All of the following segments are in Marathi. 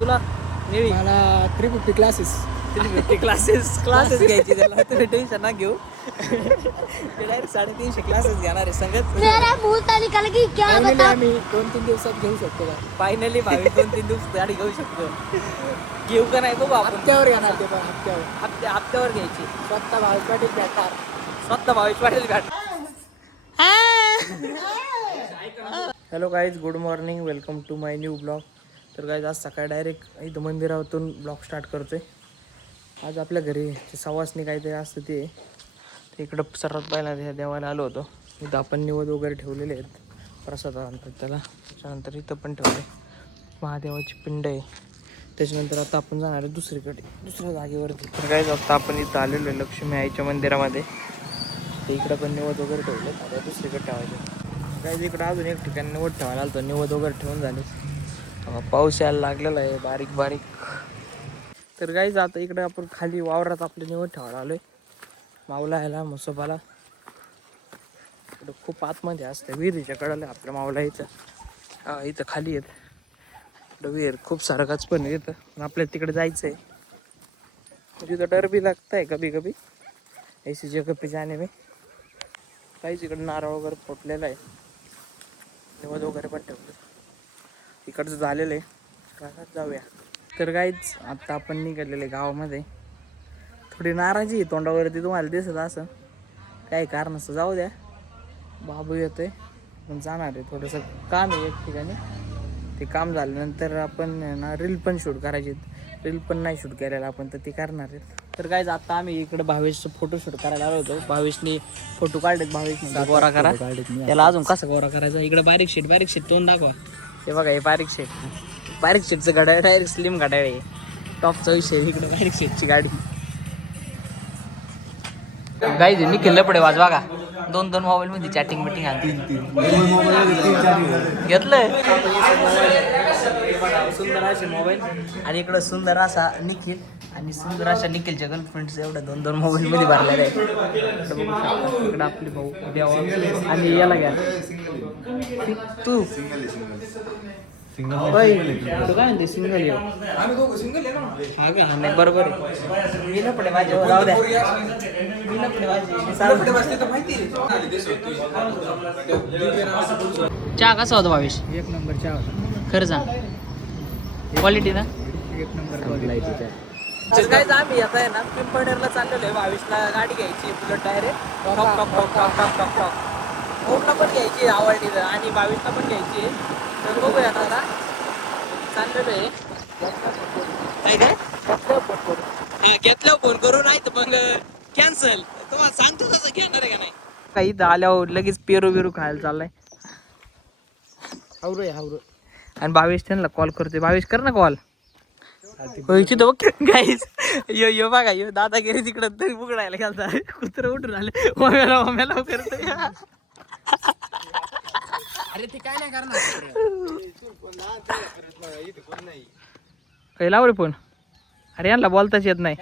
तुला निळी मला 350 क्लासेस 350 क्लासेस घ्यायची त्याला तुम्ही टेन्शन ना घेऊ ते डायरेक्ट 350 क्लासेस घेणार आहे संगत. मेरा मुंह तो निकल गई क्या फायनली बता आम्ही 2-3 दिवसात घेऊ शकतो का फायनली भावी 2-3 दिवस गाडी घेऊ शकतो. घेऊ का नाही बघू आपण. हप्त्यावर येणार ते पण हप्त्यावर हप्त्यावर घ्यायची. स्वतः भावपाटील भेटणार. स्वतः भावेश पाटील भेट. Hello guys, good morning, welcome to my new blog. तर गाईज आज सकाळी डायरेक्ट इथं मंदिरातून ब्लॉग स्टार्ट करतोय. आज आपल्या घरी सवासणी काहीतरी असतं ते इकडं सर्वात पहिल्यांदा ह्या देवाला आलो होतो. इथं आपण निवद वगैरे ठेवलेले आहेत, प्रसाद आणतात त्याला. त्याच्यानंतर इथं पण ठेवले महादेवाची पिंड आहे. त्याच्यानंतर आता आपण जाणार आहे दुसरीकडे, दुसऱ्या जागेवरती. तर गाईज आता आपण इथं आलेलो आहे लक्ष्मी आईच्या मंदिरामध्ये. ते इकडं पण निवद वगैरे ठेवले, आता दुसरीकडे ठेवायचे. गाईज इकडं अजून एक ठिकाणी निवड ठेवायला आलो, निवद वगैरे ठेवून झाले. पाऊस यायला लागलेला आहे बारीक बारीक. तर गाईज आता इकडे आपण खाली वावरात आपले निवड ठेवायला आलोय. माऊला यायला म्हसोबाला इकडं खूप आतमध्ये असते, विहिरीच्या कडाला आपल्या माऊला इथं इथं खाली येत इकडं विहीर. खूप सारखाच पण येतं, पण आपल्याला तिकडे जायचं आहे. तिथं डर भी लागतं आहे कभी कभी ऐसी जगह पे जाने में. काहीच इकडे नारळ वगैरे फुटलेला आहे, निवद वगैरे पण ठेवलं. इकडचं झालेलं आहे, घरात जाऊया. तर काहीच आत्ता आपण निघालेले गावामध्ये. थोडी नाराजी आहे तोंडावरती, तुम्हाला दिसत असं. काही कारण असं जाऊ द्या, बाबू येतोय पण जाणार आहे. थोडंसं काम आहे एक ठिकाणी, ते काम झाल्यानंतर आपण ना रील पण शूट करायची. रील पण नाही शूट केलेला आपण, तर ते करणार आहेत. तर काहीच आता आम्ही इकडे भावेशचं फोटोशूट करायला आलो होतो. भावेशनी फोटो काढलेत. भावेश गोरा करा त्याला, अजून कसं गोरा करायचा. इकडे बारीक शेट तोंड दाखवा. हे बघा, हे बारीक शेटचं घड्याळ डायरेक्ट स्लिम घड्याळ आहे. टॉपचा विषय इकडे बारीक शेटची गाडी. गाईज निखिल लपडे वाज बघा, 2 मोबाईल मध्ये चॅटिंग मिटिंग आली. घेतलंय सुंदर असे मोबाईल. आणि इकडं सुंदर असा निखिल आणि सुंदर अशा निखिलच्या गर्लफ्रेंड्स एवढ्या 2 मोबाईल मध्ये भरलेल्या आहेत. इकडं आपली भाऊ देवा आणि याला घ्या तू काय म्हणते सिंगल आहे. हा का, नाही बरोबर आहे. मी लपडे माझे जाऊ द्या, मी लपडे माझे. चहा कसा होता भावेश? एक नंबर चहा होता. खरं सांग, क्वालिटी ना एक नंबर क्वालिटी चहा. तर काय आम्ही आता आहे ना पिंपळनेरला चाललेलो आहे. भावेशला गाडी घ्यायची Bullet direct talk talk talk talk talk talk talk. ओमला पण घ्यायची आवडली आणि भावेशला पण घ्यायची. तर बघूया ना आता चाललेलो आहे. काय घेतल्यावर फोन करू, नाही तर मग कॅन्सल. तुम्हाला सांगतो तसं घेणार आहे का नाही. काही इथं आल्यावर लगेच पेरू बिरू खायला चाललाय. हावरे हावरे. आणि भावेश त्यांना कॉल करतोय. भावेश कर ना कॉल. गाईस यो बघा, यो दादागिरी तिकडं तरी बुगडायला घालता. कुत्र उठून आले ओम्याला करतोय. अरे ते काय नाही करणार. काही लाव रे फोन. अरे यांना बोलताच येत नाही.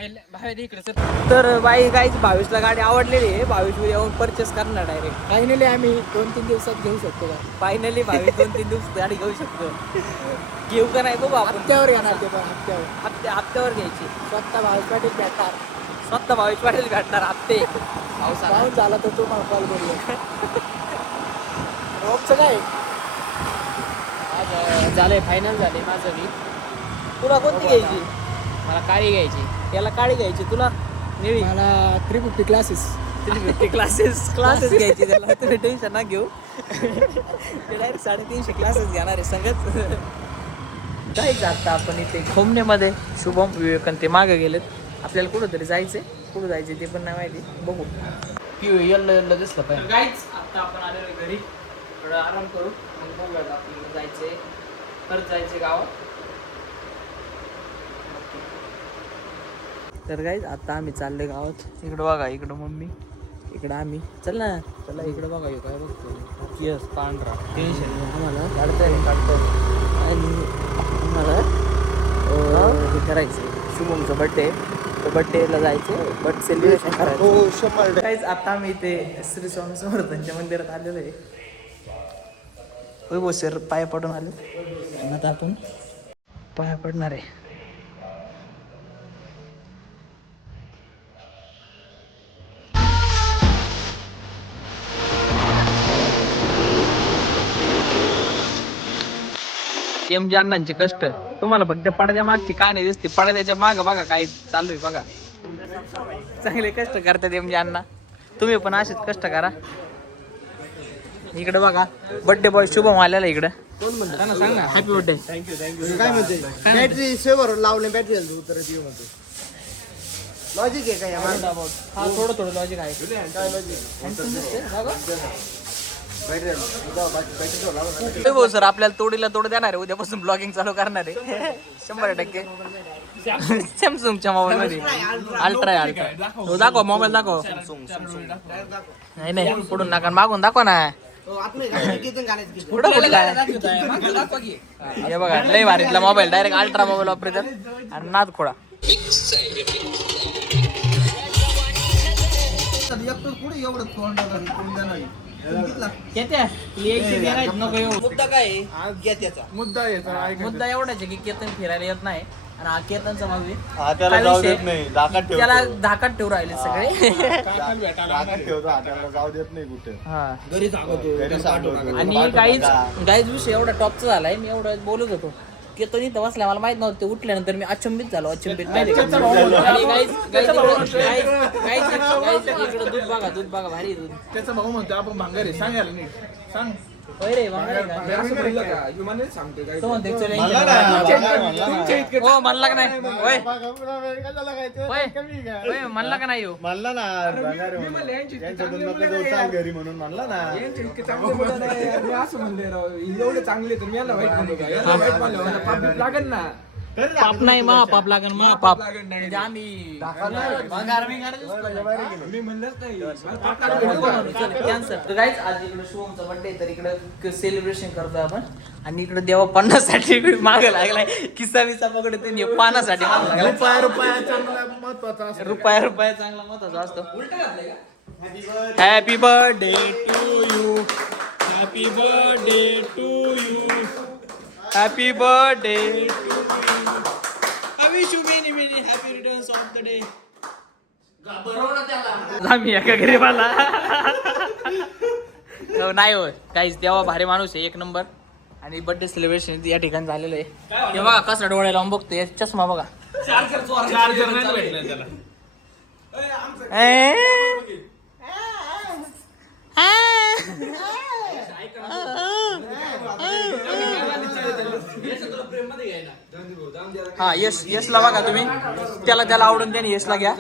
तर बाई गाईच भावेशला गाडी आवडलेली आहे. भावेश येऊन परचेस करणार डायरेक्ट. फायनली आम्ही 2-3 दिवसात घेऊ शकतो का. फायनली भावेश 2-3 दिवस गाडी घेऊ शकतो. घेऊ का नाही बघू आपण. हप्त्यावर येणार ते पण हप्त्यावर घ्यायची. स्वतः भावपाटील भेटणार. स्वतः भावेश पाटील भेटणार. हप्ते पाऊस झाला तर तुम्हाला कॉल करूया. रोपचं काय आज झालंय, फायनल झाले माझं मी. तुला कोणती घ्यायची? मला काळी घ्यायची. याला काळी घ्यायची, तुला निळी. मला 350 क्लासेस 350 क्लासेस घ्यायची त्याला, तुम्ही टेन्शन ना घेऊ. ते डायरेक्ट 350 क्लासेस घेणार आहे संगत. जायचं आता आपण इथे खोमनेमध्ये शुभम विवेकानंद ते मागे गेलेत. आपल्याला कुठंतरी जायचंय, कुठं जायचं ते पण नाही माहिती, बघू. येल्लो दिसलं पाहिजे. गाईच आता आपण आलेलो घरी, थोडं आराम करू मग बघूयात आपल्याला जायचंय. परत जायचंय गावात. तर गाईज आता आम्ही चाललोय गावात. इकडं बघा, इकडं मम्मी, इकडं आम्ही. चल ना, चला इकडं बघा. काय बघतो यस पांढरा. टेन्शन आम्हाला काढतोय आणि आम्हाला हे करायचं शुभमचा बड्डे. तर बड्डेला जायचं, बर्थ सेलिब्रेशन करायचं. हो 100. काहीच आता आम्ही इथे श्री स्वामी समर्थांच्या मंदिरात आलेलो आहे. होय बो सर, पाय पडून आले. आता आपण पाया पडणार आहे. एमजी अण्णांचे कष्ट तुम्हाला फक्त पडद्या मागची कहाणी दिसते, पडद्याच्या माग बघा काय चालू आहे बघा. चांगले कष्ट करतात एमजी अण्णा, तुम्ही पण असेच कष्ट करा. इकडे बघा बर्थडे बॉय शुभम आलेला इकडं. कोण म्हणतो सांग ना, हॅपी बर्थडे. Thank you thank you. काय म्हणते बॅटरी सेवर लावले बॅटरी उत्तर देऊ म्हणतो. लॉजिक आहे काय हा थोडं लॉजिक आहे. काय लॉजिक भाऊ सर आपल्याला तोडीला तोड देणार आहे, उद्यापासून ब्लॉगिंग चालू करणार आहे 100%. सॅमसंगच्या मोबाईल मध्ये अल्ट्रा आहे. अल्ट्रा हो दाखव, मोबाईल दाखव. नाही नाही पुढून नका, मागून दाखवा ना. पुढं कुठं काय हे बघा, लय भारीतला मोबाईल, डायरेक्ट अल्ट्रा मोबाईल वापरतात आणि नाद खोडा. मुद्दा काय मुद्दा एवढाच आहे की केतन फिरायला येत नाही आणि हा केतनचा मागवी त्याला धाकात ठेवू राहिले सगळे. आणि गाईज विषय एवढा टॉपचा झालाय, मी एवढं बोलत होतो केतन इथं बसला, मला माहित नव्हतं. ते उठल्यानंतर मी अचंबित झालो, अचंबित नाही. इकडं दूध बघा, दूध बघा, भारी दूध. त्याचा भाऊ म्हणतो आपण भांगार आहे, सांगायला नीट सांग. होय रे भांगार आहे का? तो म्हणतो actually हो म्हणला का नाही? होय होय म्हणला का नाही? हो म्हणला ना यांच्या दोन घरी म्हणून म्हणला ना. असं म्हणले राव, एवढे चांगले तर मी याला वाईट म्हणतो का? याला वाईट म्हणलं पाप लागेल ना. पाप नाही महापाप लागेल, महापाप. म्हणजे आम्ही मी म्हणलंच नाही. कॅन्सर. तर गाईज आज इकडे शुभमचा बर्थडे, तर इकडे सेलिब्रेशन करतोय आपण. आणि इकडे देवा पानासाठी मागे लागलाय, किस्सा बिस्सा पकडत त्यांनी पानासाठी मागे लागलाय. रुपया चांगला महत्वाचा असतो. रुपया चांगला महत्वाचा असतो. Happy birthday to you, happy birthday to you, happy birthday. I wish you many many happy returns of the day. आम्ही एका गरीबाला नाही होय काहीच, तेव्हा भारी माणूस आहे, एक नंबर. आणि बर्थडे सेलिब्रेशन या ठिकाणी झालेलं आहे. हे बघा कसा डोळ्या लावून बघतो, या चष्मा बघा. चार्जर नाही भेटलं त्याला. हा यशला बघा तुम्ही, त्याला आवडून त्याने यशला घ्या.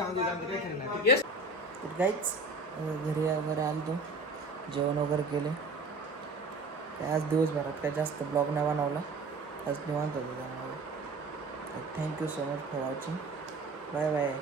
गाईच घरी वगैरे आलो, जेवण वगैरे केले. आज दिवसभरात काय जास्त ब्लॉग नाही बनवला, आज निवांत होतो. Thank you so much for watching. Bye bye.